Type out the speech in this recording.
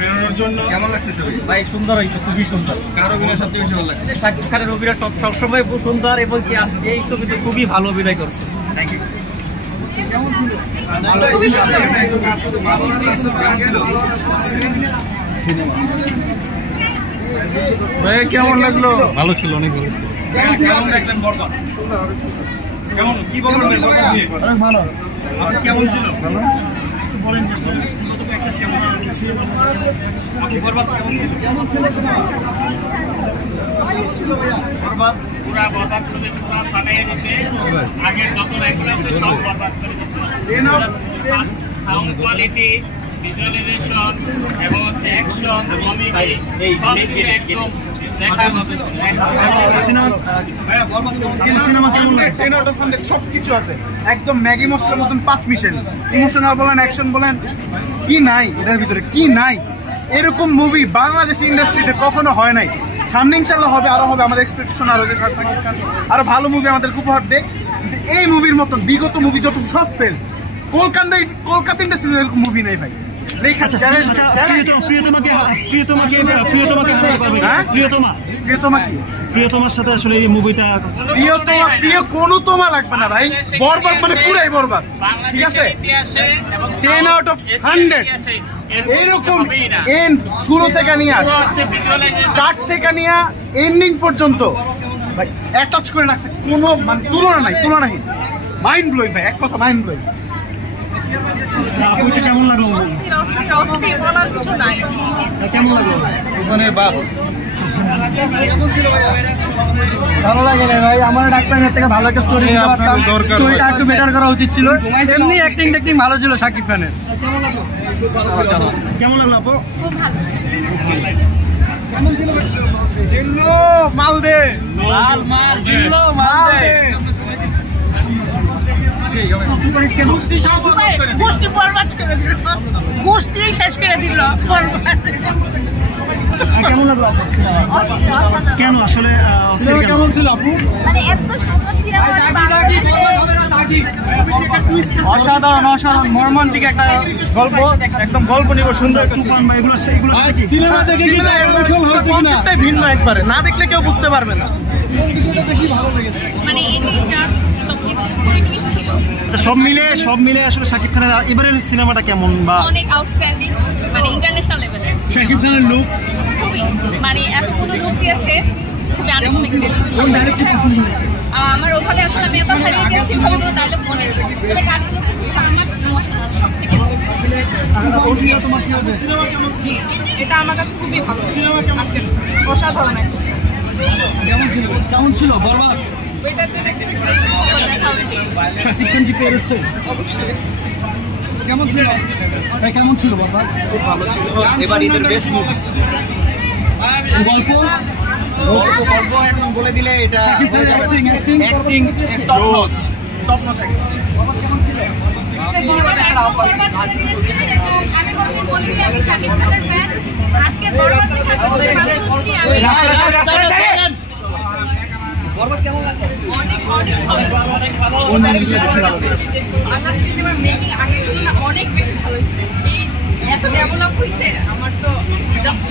বেরোনোর জন্য কেমন লাগছে ছবি? ভাই সুন্দর হয়েছে, খুবই সুন্দর। কার অভিনয় সবচেয়ে বেশি ভালো লাগছে? শাকিব খানের অভিনয় সবসময় খুব সুন্দর এবং কি এই ছবিতে খুবই ভালো অভিনয় করছে। Thank you. কেমন ছিল? ভাই কেমন লাগলো? ভালো ছিল, অনেক ভালো ছিল। কেমন দেখলেন বরবাদ? কেমন কি বলবেন বরবাদ নিয়ে? অনেক ভালো। আচ্ছা কেমন ছিল? ভালো। বলেন একটা সিনেমা আপনি বরবাদ কেমন ছিল? কেমন ছিল ভাইয়া বরবাদ? পুরা বরবাদ ছবি পুরা ফাটাইয়ে দিতে আগের যত রেগুলার আছে সব বরবাদ করে দিতে। সাউন্ড কোয়ালিটি, ভিজুয়ালাইজেশন এবং হচ্ছে অ্যাকশন, কমেডি সব মিলে একদম দেখার মতো ছিল। সিনেমা কেমন লাগে? 10 আউট অফ 100 সবকিছু আছে, একদম ম্যাগি মশলার মতন 5 মিশন। ইমোশনাল বলেন, অ্যাকশন বলেন, কি নাই এটার ভিতরে, কি নাই? এরকম মুভি বাংলাদেশ ইন্ডাস্ট্রিতে কখনো হয় নাই। সামনে ইনশাআল্লাহ হবে, আরো হবে। আমাদের এক্সপেকটেশন আরো যে শাকিব খান আরো ভালো মুভি আমাদের উপহার দেখ। এই মুভির মতন বিগত মুভি যত সব ফেল, কলকাতা ইন্ডাস্ট্রিতে এরকম মুভি নেই ভাই। প্রিয়তমার সাথে আসলে এই মুভিটা প্রিয় কোনো তোমা লাগবে না ভাই। বরবাদ মানে পুরাই বরবাদ, ঠিক আছে? 10 আউট অফ 100 এইরকম এন্ড, শুরু থেকে নিয়ে স্টার্ট থেকে নিয়ে এন্ডিং পর্যন্ত ভাই অ্যাটাচ করে রাখছে, কোনো মানে তুলনাহীন মাইন্ড ব্লোয়িং ভাই, এক কথা মাইন্ড ব্লোয়িং। কেমন লাগলো? বলার কিছু নাই। কেমন লাগলো? ভালো লাগে না ভাই, আমার ডাক্তারের থেকে ভালো একটা স্টোরি দিতে পারতাম, স্টোরিটা একটু বেটার করা উচিত ছিল। এমনি অ্যাক্টিং ভালো ছিল শাকিব খানের। কেমন লাগলো আপু? খুব ভালো। জিল্লো মাল দে, জিল্লো মাল দে। গোষ্ঠী বরবাদ করে দিল, গোষ্ঠী শেষ করে দিল। কেমন লাগলো আপু? কেন আসলে কেমন ছিল আপু? মানে এত সুন্দর ছিল, অসাধারণ মর্মান্তিক একটা গল্প, একদম গল্প নিব সুন্দর। তুফান বা এগুলো সিনেমা দেখে কনসেপ্টটাই ভিন্ন একবারে, না দেখলে কেউ বুঝতে পারবে না। মানে এইটা সবকিছু খুবই টুইস্ট ছিল। সব মিলে আসলে শাকিব খানের এবারের সিনেমাটা কেমন বা অনেক আউটস্ট্যান্ডিং, মানে ইন্টারন্যাশনাল লেভেলের। শাকিব খানের লুক খুবই, মানে এতগুলো লুক দিয়েছে, খুবই আনএক্সপেক্টেড। আমার ওভাবে আসলে আমি এত হারিয়ে গেছি, ভাবে কোনো ডায়লগ মনে নেই, তবে গানগুলো কিন্তু আমার ইমোশনাল সব থেকে। জি, এটা আমার কাছে খুবই ভালো, আজকের অসাধারণ একটা। কেমন ছিল বরবাদ? শাকিব খান কি পেরেছে? অবশ্যই। কেমন ছিল? কেমন ছিল বরবাদ? খুব ভালো ছিল, এবার ঈদের বেস্ট মুভি। গল্প এখন বলে দিলে এটা অ্যাক্টিং অ্যাক্টিং টপ নচ আমি শাকিব খানের ফ্যান। আজকে বরবাদ দেখে খুব ভালো হচ্ছি আমি। বরবাদ কেমন লাগলো? অনেক ভালো। বাংলা সিনেমার মেকিং আগের তুলনায় অনেক বেশি ভালো হয়েছে। এই এত ডেভেলপ হয়েছে, আমার তো জাস্ট